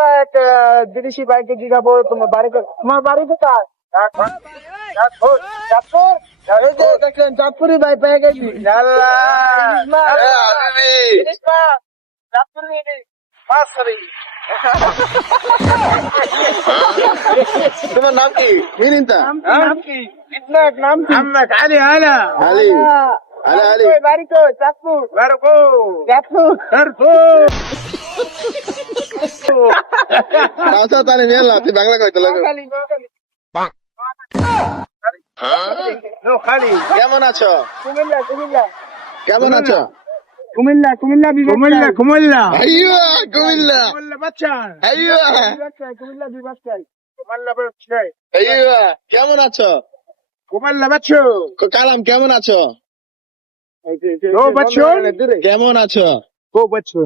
আমরা এক বিদেশি বাইকে জিগাবো তোমার বাড়ি কোথায়? চাঁদপুর। এই যে দেখলেন চাঁদপুরি ভাই পেয়ে গেছি। ইলিশ মাছ, চাঁদপুরি ইলিশ মাছ সরি। তোমার নাম কি? মিরিন্তা নাম কি? ইসমাক নাম কি? আলী আলী আলী বাড়ি কই? চাঁদপুর। চাঁদপুর। আচ্ছা তাহলে মেলা তুই বাংলা কইতে লাগো। নোয়াখালী। কেমন আছো? কুমিল্লা কেমন আছো? কুমিল্লা আইয়া কুমিল্লা আইয়া কুমিল্লা বিভাগ চাই। কুমিল্লা বিভাগ চাই। আইয়া কেমন আছো? কুমিল্লা বাচ্চু। কালাম কেমন আছো? ও বাচ্চু। কেমন আছো? ও বাচ্চু।